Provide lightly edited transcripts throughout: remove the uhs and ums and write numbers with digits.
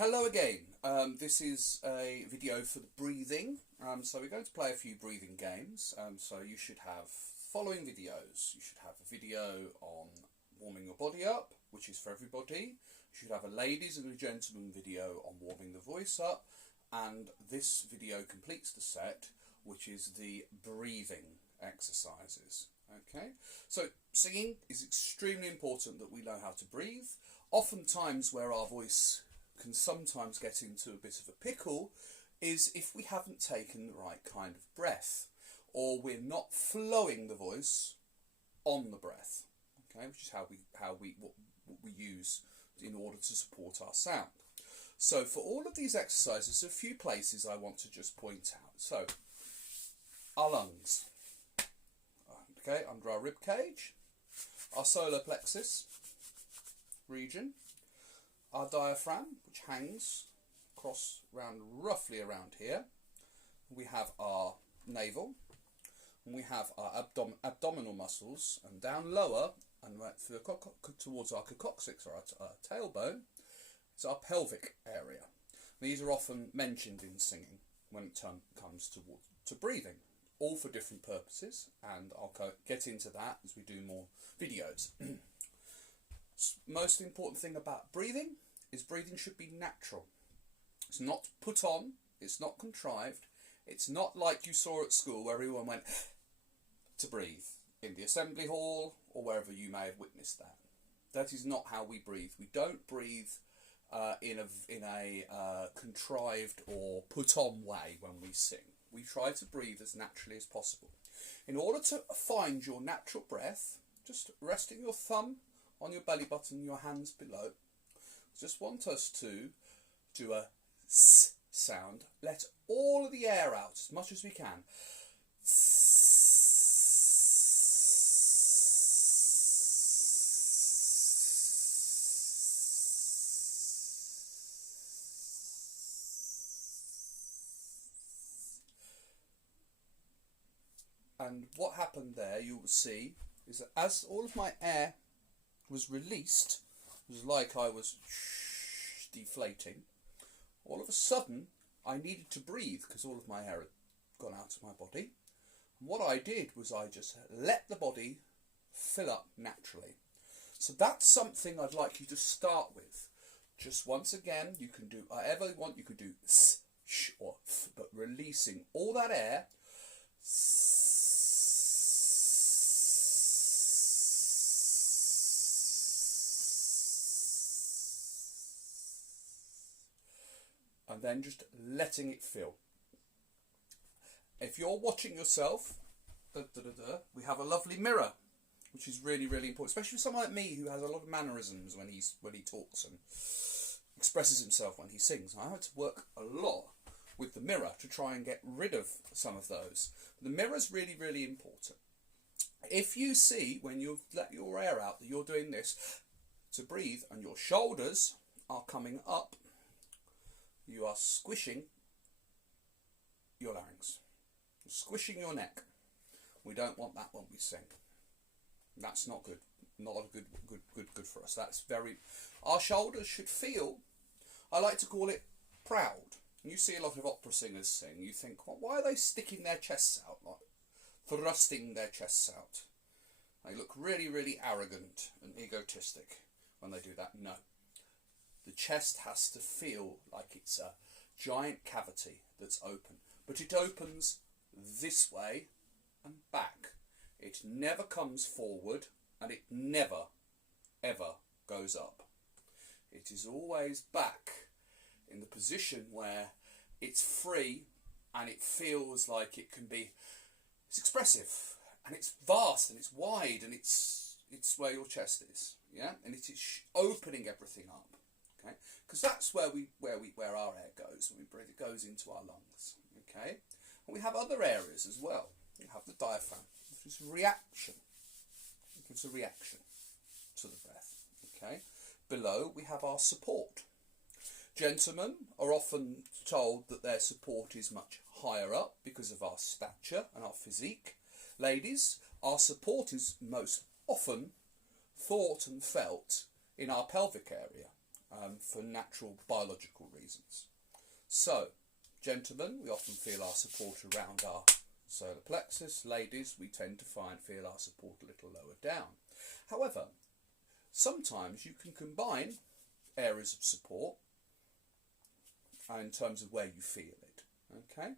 Hello again. This is a video for the breathing. So we're going to play a few breathing games. So you should have following videos. You should have a video on warming your body up, which is for everybody. You should have a ladies and a gentleman video on warming the voice up. And this video completes the set, which is the breathing exercises. Okay, so singing is extremely important that we know how to breathe. Oftentimes where our voice can sometimes get into a bit of a pickle is if we haven't taken the right kind of breath, or we're not flowing the voice on the breath, okay, which is what we use in order to support our sound. So for all of these exercises, a few places I want to just point out. So our lungs, okay, under our rib cage, our solar plexus region, our diaphragm, which hangs roughly around here. We have our navel, and we have our abdominal muscles, and down lower and right through towards our coccyx or our tailbone, it's our pelvic area. These are often mentioned in singing when it comes to breathing, all for different purposes, and I'll get into that as we do more videos. Most important thing about breathing is breathing should be natural. It's not put on, it's not contrived, it's not like you saw at school where everyone went to breathe in the assembly hall or wherever you may have witnessed that. That is not how we breathe. We don't breathe in a contrived or put on way when we sing. We try to breathe as naturally as possible. In order to find your natural breath, just resting your thumb on your belly button, your hands below. Just want us to do a S sound. Let all of the air out as much as we can. And what happened there, you will see, is that as all of my air was released, it was like I was deflating. All of a sudden, I needed to breathe because all of my air had gone out of my body. And what I did was I just let the body fill up naturally. So that's something I'd like you to start with. Just once again, you can do whatever you want. You could do s, sh, or f, but releasing all that air. And then just letting it fill. If you're watching yourself, we have a lovely mirror, which is really, really important, especially for someone like me who has a lot of mannerisms when he talks and expresses himself when he sings. I had to work a lot with the mirror to try and get rid of some of those. The mirror is really, really important. If you see when you let your air out that you're doing this to breathe and your shoulders are coming up, you are squishing your larynx. You're squishing your neck. We don't want that when we sing. That's not good. Not good for us. That's very. Our shoulders should feel. I like to call it proud. You see a lot of opera singers sing. You think, well, why are they sticking their chests out, like thrusting their chests out? They look really, really arrogant and egotistic when they do that. No. The chest has to feel like it's a giant cavity that's open. But it opens this way and back. It never comes forward and it never, ever goes up. It is always back in the position where it's free and it feels like it can be, it's expressive and it's vast and it's wide and it's where your chest is, yeah? And it is opening everything up. Okay, because that's where our air goes when we breathe. It goes into our lungs. Okay, and we have other areas as well. We have the diaphragm, which is reaction. It gives a reaction to the breath. Okay, below we have our support. Gentlemen are often told that their support is much higher up because of our stature and our physique. Ladies, our support is most often thought and felt in our pelvic area. for natural biological reasons. So, gentlemen, we often feel our support around our solar plexus. Ladies, we tend to feel our support a little lower down. However, sometimes you can combine areas of support in terms of where you feel it, okay?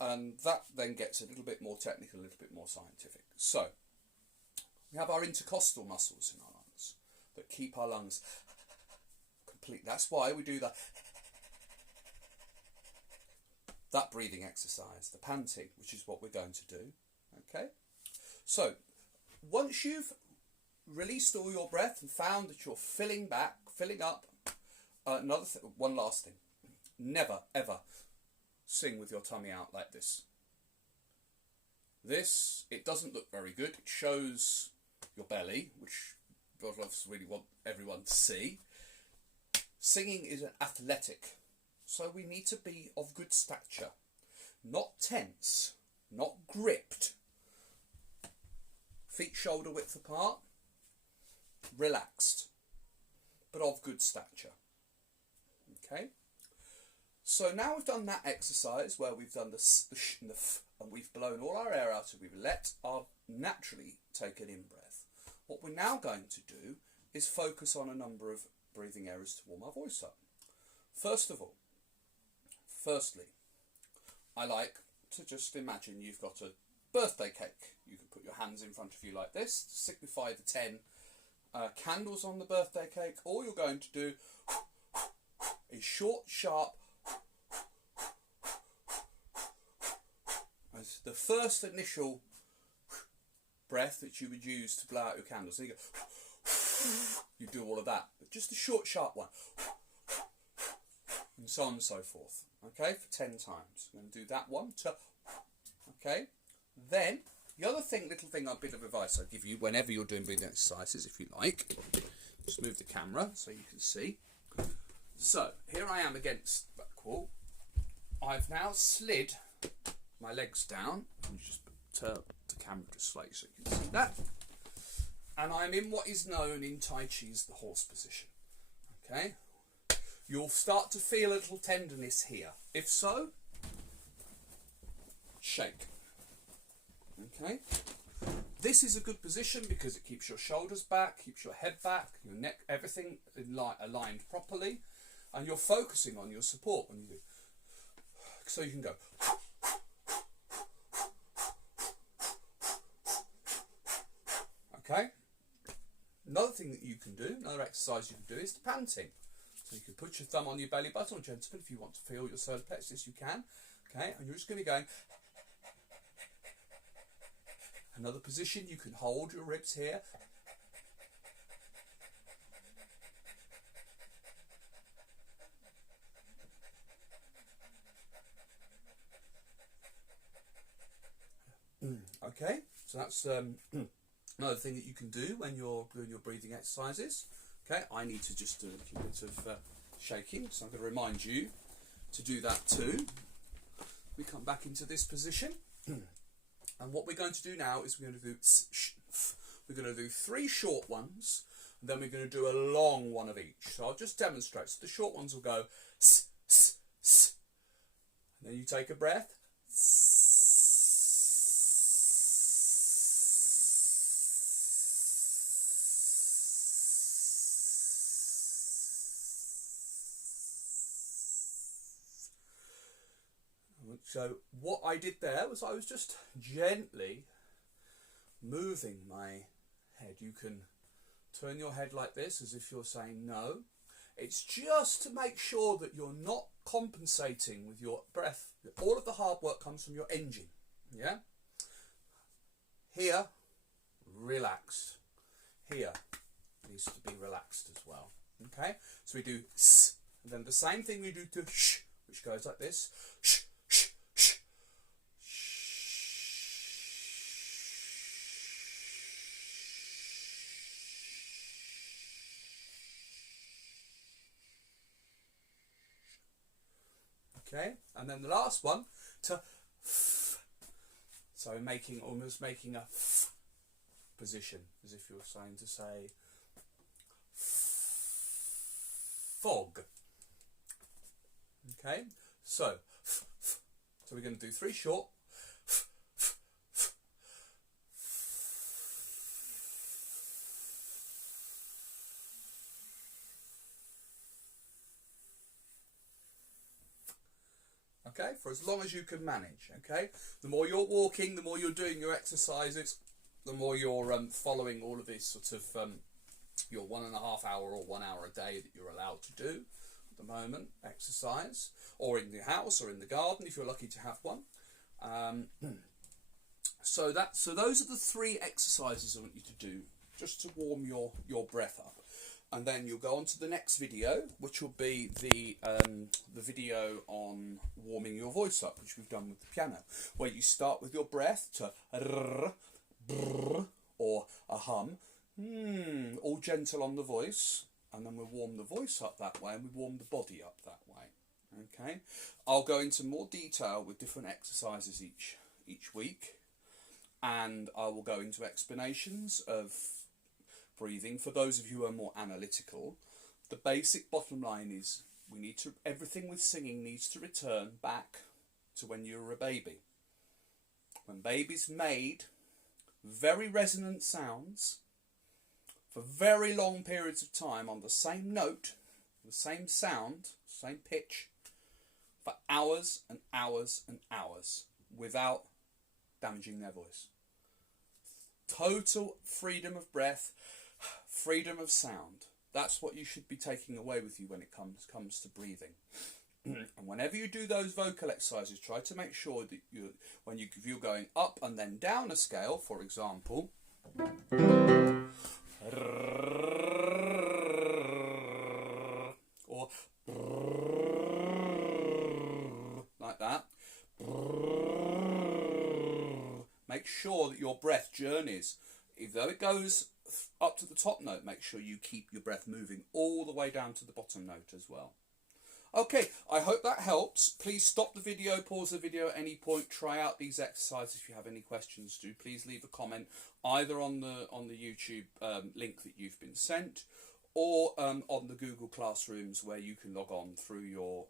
And that then gets a little bit more technical, a little bit more scientific. So, we have our intercostal muscles in our lungs that keep our lungs complete. That's why we do that breathing exercise, the panting, which is what we're going to do, okay? So, once you've released all your breath and found that you're filling up, one last thing. Never, ever sing with your tummy out like this. It doesn't look very good. It shows your belly, which God loves really want everyone to see. Singing is an athletic, so we need to be of good stature. Not tense, not gripped. Feet shoulder width apart, relaxed, but of good stature. Okay? So now we've done that exercise where we've done the sh and the f, and we've blown all our air out and we've let our naturally take an in-breath. What we're now going to do is focus on a number of breathing areas to warm our voice up. Firstly, I like to just imagine you've got a birthday cake. You can put your hands in front of you like this to signify the 10 candles on the birthday cake. All you're going to do is short, sharp, as the first initial breath that you would use to blow out your candles. So you go, you do all of that, but just a short, sharp one, and so on and so forth. Okay, for 10 times. I'm going to do that one. Okay, then the other a bit of advice I'll give you whenever you're doing breathing exercises, if you like. Just move the camera so you can see. So here I am against that wall. I've now slid my legs down. And just turn the camera to slightly so you can see that. And I'm in what is known in Tai Chi as the horse position. Okay. You'll start to feel a little tenderness here. If so, shake. Okay. This is a good position because it keeps your shoulders back, keeps your head back, your neck, everything aligned properly, and you're focusing on your support when you do. So you can go. Okay. Another thing that you can do, another exercise you can do, is the panting. So you can put your thumb on your belly button, or gentlemen, if you want to feel your solar plexus, you can. Okay, and you're just going to be going. Another position, you can hold your ribs here. Okay, so that's another thing that you can do when you're doing your breathing exercises. Okay, I need to just do a little bit of shaking, so I'm going to remind you to do that too. We come back into this position, and what we're going to do now is we're going to do 3 short ones, and then we're going to do a long one of each. So I'll just demonstrate. So the short ones will go s, s, s. And then you take a breath. So what I did there was I was just gently moving my head. You can turn your head like this as if you're saying no. It's just to make sure that you're not compensating with your breath. All of the hard work comes from your engine. Yeah? Here, relaxed. Here, needs to be relaxed as well. Okay? So we do s, and then the same thing we do to sh, which goes like this. Sh. Okay, and then the last one to f. So almost making a f position, as if you're saying to say fog. Okay, so we're going to do 3 short. Okay, for as long as you can manage. Okay, the more you're walking, the more you're doing your exercises, the more you're following all of this sort of your 1.5 hour or 1 hour a day that you're allowed to do at the moment, exercise, or in the house or in the garden if you're lucky to have one. So those are the 3 exercises I want you to do just to warm your breath up. And then you'll go on to the next video, which will be the video on warming your voice up, which we've done with the piano, where you start with your breath to r, brr, or a hum, all gentle on the voice, and then we'll warm the voice up that way, and we warm the body up that way. Okay, I'll go into more detail with different exercises each week, and I will go into explanations of breathing. For those of you who are more analytical, the basic bottom line is everything with singing needs to return back to when you were a baby. When babies made very resonant sounds for very long periods of time on the same note, the same sound, same pitch, for hours and hours and hours without damaging their voice. Total freedom of breath, freedom of sound. That's what you should be taking away with you when it comes to breathing. And whenever you do those vocal exercises, try to make sure that if you're going up and then down a scale, for example, or like that, make sure that your breath journeys. Though it goes up to the top note, make sure you keep your breath moving all the way down to the bottom note as well. Okay, I hope that helps. Please stop the video, pause the video at any point, try out these exercises. If you have any questions, please leave a comment either on the YouTube link that you've been sent, or on the Google Classrooms where you can log on through your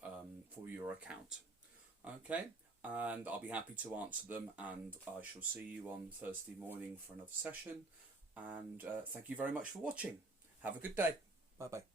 account. Okay, and I'll be happy to answer them, and I shall see you on Thursday morning for another session. And thank you very much for watching. Have a good day. Bye bye.